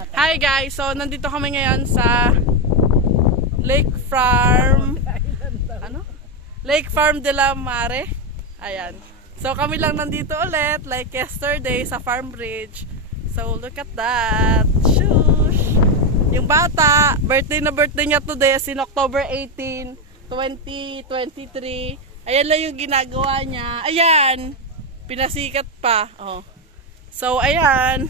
Hi guys, so nandito kami ngayon sa Lake Farm Lake Farm de la Mare. Ayan. So kami lang nandito ulit like yesterday sa Farm Bridge. So look at that. Shush. Yung bata, birthday niya today is in October 18, 2023. Ayan lang yung ginagawa niya. Ayan. Pinasikat pa. Oh. So ayan.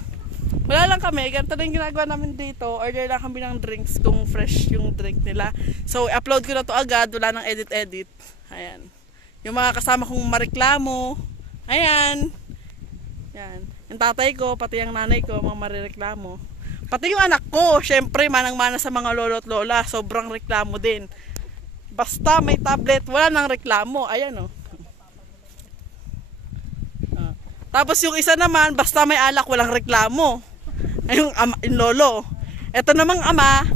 Wala lang kami, ganito na yung ginagawa namin dito. Order lang kami ng drinks kung fresh yung drink nila. So, upload ko na to agad, wala nang edit-edit. Ayan. Yung mga kasama kong mareklamo. Ayan. Yan. Yung tatay ko, pati yung nanay ko, mga marireklamo. Pati yung anak ko, syempre, manang-mana sa mga lolo at lola. Sobrang reklamo din. Basta may tablet, wala nang reklamo. Ayan, oh. Tapos yung isa naman, basta may alak, walang reklamo. Yung lolo. Ito namang ama,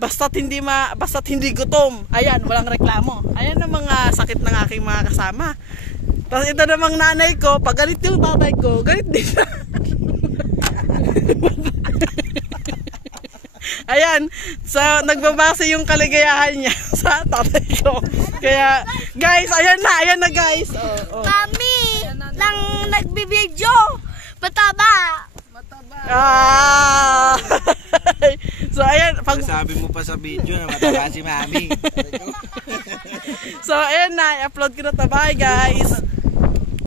basta't hindi gutom. Ayan, walang reklamo. Ayan ang mga sakit ng aking mga kasama. Tapos ito namang nanay ko, pag galit yung tatay ko, galit din. Ayan, so nagbabase yung kaligayahan niya sa tatay ko. Kaya, guys, ayan na guys. Mami, lang nagbibidyo. Mataba. So ayan, sabi mo pa sa video na mataba si Mami. So ayan na, i-upload ko na to. Bye guys.